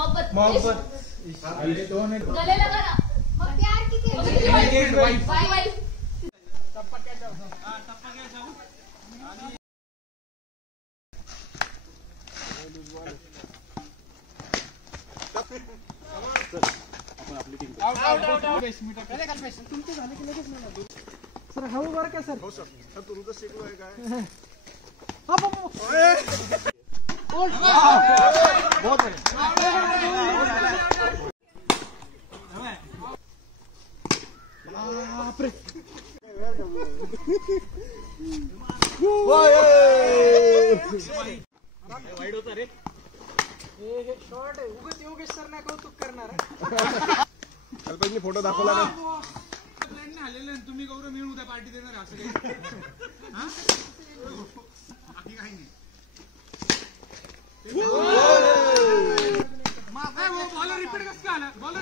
मोहब्बत आले दोन आहेत गले लगा ना मग प्यार किती वाईफ वाईफ टप्पा क्या जाऊ हां टप्पा क्या जाऊ आपण आपली टीम आउट 20 मीटर पहिले काल पेश तुमचे झाले की लगेच नाही सर हळू वर का सर हो सर सर तुमचं शिकलो आहे काय बहुत बाप रे वाईड होता रे हे शॉट आहे उगाच योगेश सर नाही कौतुक करणार कल्पनी फोटो दाखवला का प्लॅन नाही आलेला तुम्ही गौरव मिळून उद्या पार्टी देणार असं काही हां बाकी काही नाही बॉलर रिपीट कसं काय आला बॉलर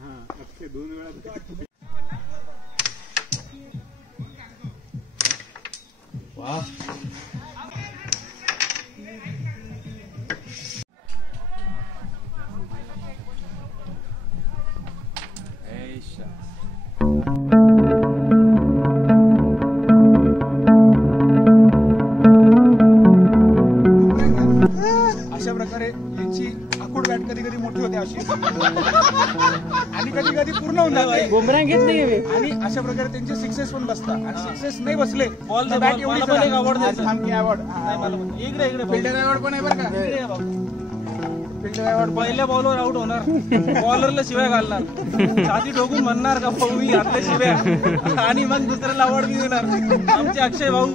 हां अक्षय दोन वेळा वाह अशा प्रकारे यांची आखूड बॅट कधी कधी मोठी होते अशी आणि कधी कधी पूर्ण होऊन जाते बुमरांग घेत नाही आणि अशा प्रकारे त्यांचे सिक्सेस पण बसतात आणि सिक्सेस नाही बसले बॉल बॅट एवढी पण एक अवॉर्ड द्यायचा थांबकी अवॉर्ड इकडे इकडे फिल्डर अवॉर्ड पण आहे बरं का फिल्डर अवॉर्ड पहिल्या बॉलवर आउट होणार बॉलरला शिवाय घालणार छाती ठोकून म्हणणार का मी घातल्या शिव्या आणि मग दुसऱ्याला अवॉर्ड देणार आमचे अक्षय भाऊ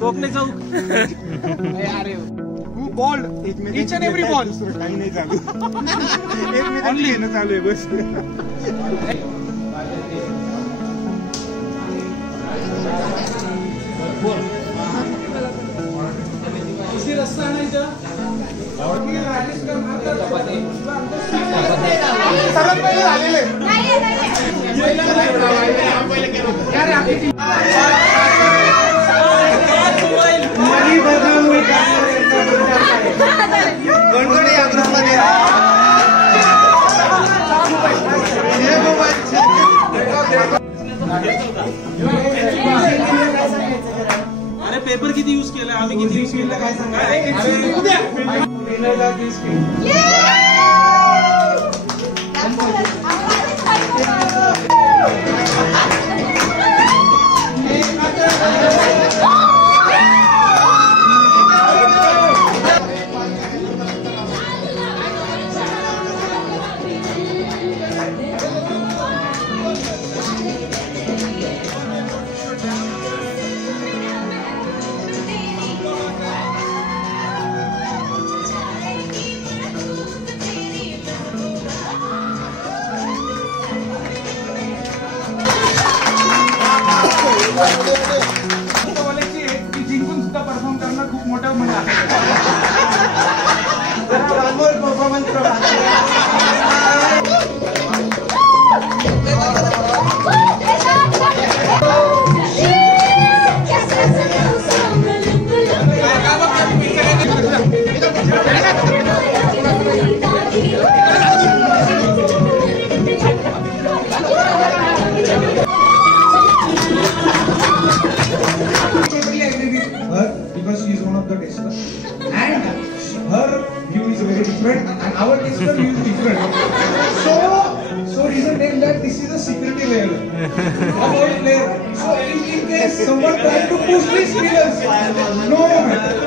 कोकणे चौक अरे ball each and every ball काही नाही चालू एक मिनिट लिहिणं चालू आहे बस रस्ता आणायचा अरे पेपर किती यूज केला आम्ही किती यूज केला काय सांगा जिंकून सुद्धा परफॉर्म करणं खूप मोठं म्हणजे because she is one of the testers and her view is very different and our tester view is different. So reason being that this is a security layer about player. So in case someone try to push these players, no matter.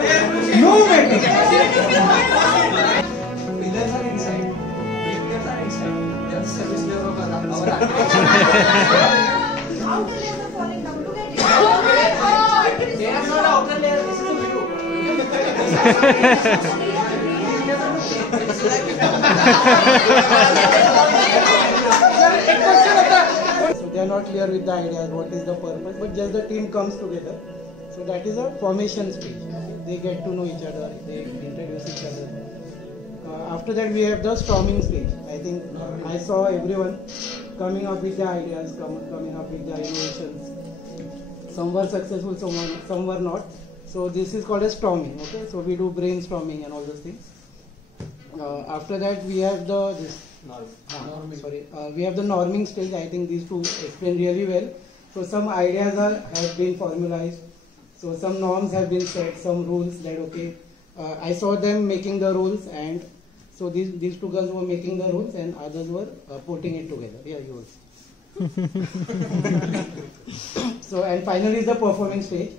Players are inside. They are service level of our. How to let the falling down? Look at it. Oh my God! They are not outer layer. This is a view. So they are not clear with the ideas, what is the purpose, but just the team comes together. So that is a formation stage. They get to know each other, they introduce each other. After that we have the storming stage. I think I saw everyone coming up with the ideas, coming up with the innovations. some were successful, some were not. So this is called as storming. Okay, so we do brainstorming and all those things. After that, we have the we have the norming stage. I think these two explain really well. So some ideas have been formalized. So some norms have been set, some rules that okay. I saw them making the rules, and so these two girls were making the rules, and others were putting it together. Yeah, yours. So and finally is the performing stage.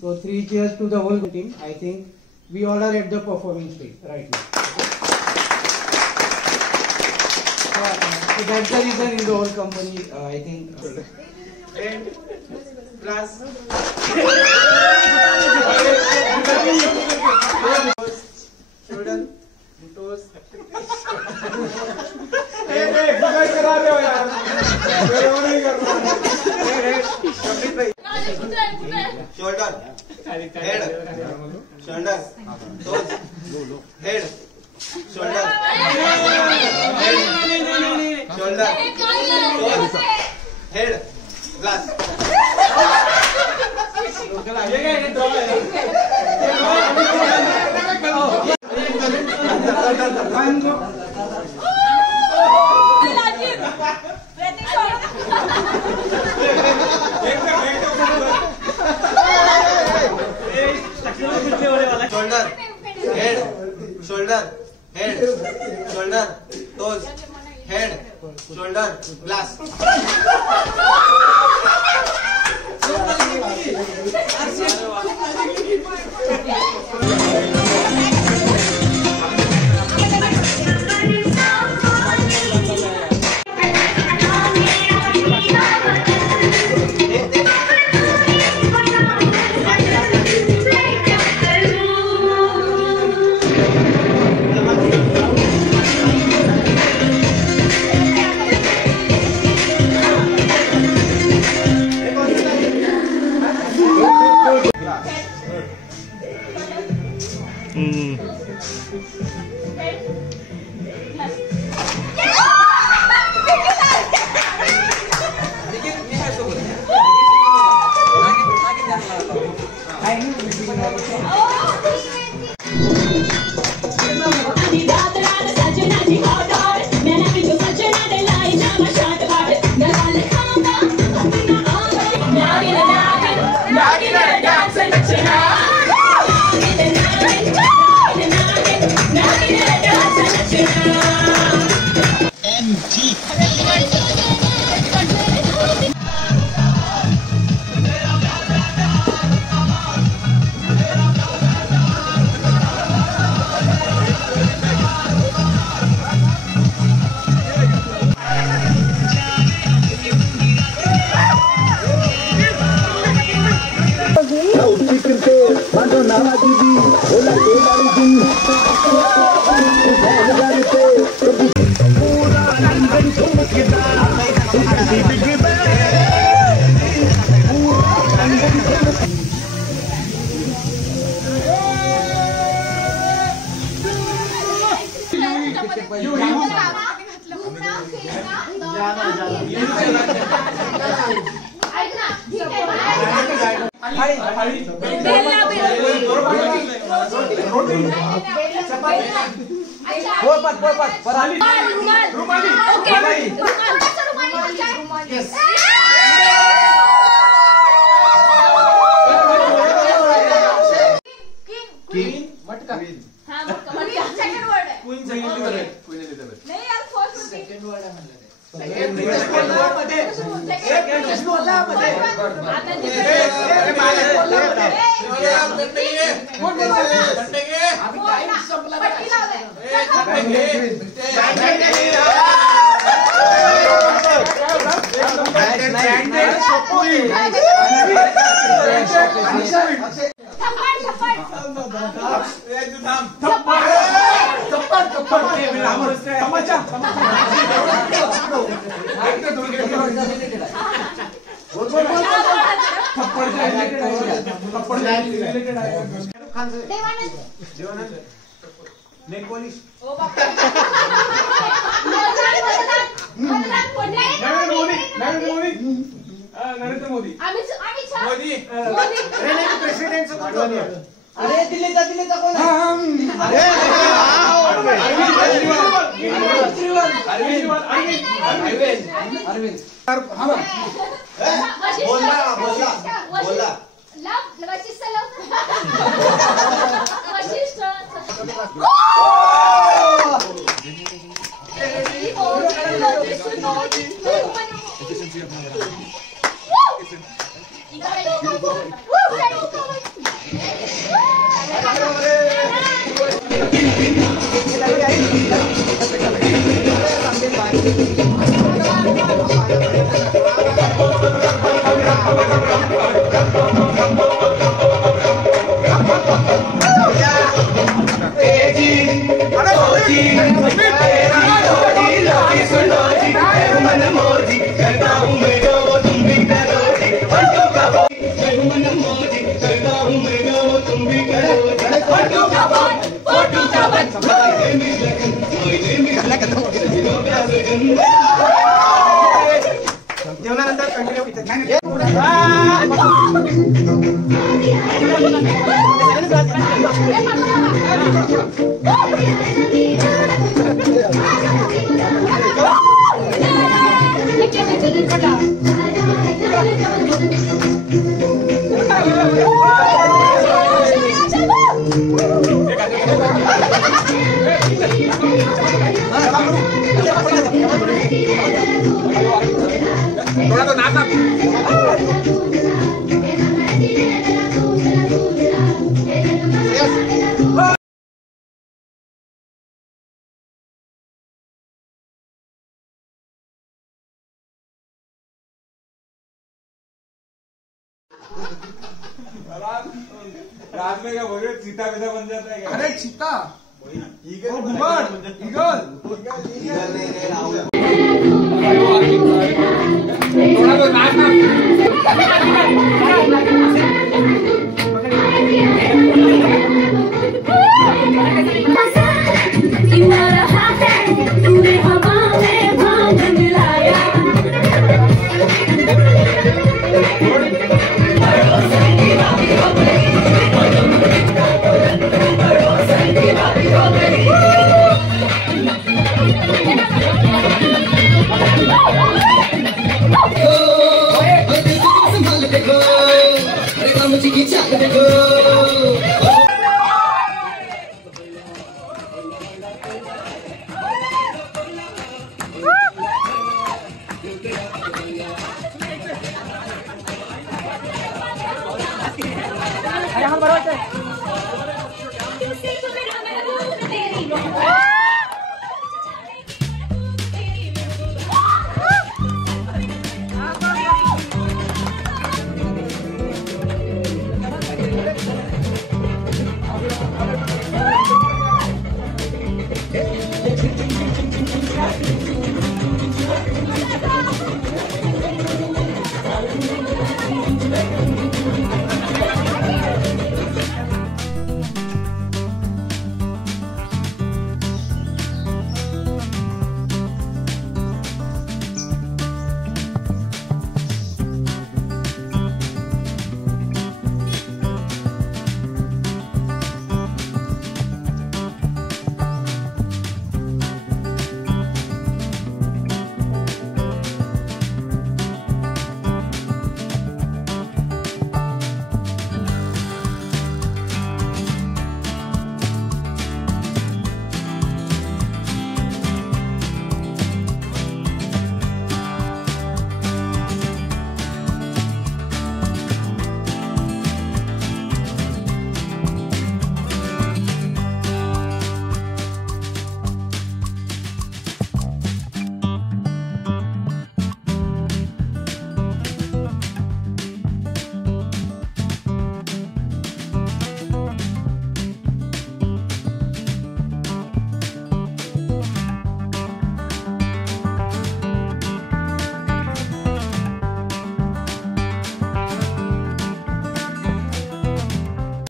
So 3 cheers to the whole team. I think we all are at the performing stage right now. So that's the reason in the whole company. I think. And plus. Shoulder, toes. Exercise करा रहे हो यार, मेरे नहीं कर रहा। Shoulder, head, shoulder, toes, head, shoulder, shoulder, toes, head, glass. Shoulder, head, shoulder, toes, head, shoulder, glass. Narendra Modi. Amit Shah. Modi. Modi. अरे दिल्लीचा कोण आहे? अरविंद. वशिष्ठ लव. वशिष्ठ. जेवणानंतर कंटिन्यू थोड़ा तो नाचा. रात में क्या बोल रहे चीता विदा बन जाता है क्या? अरे चीता घुमड़ ईगल थोड़ा तो नाचना.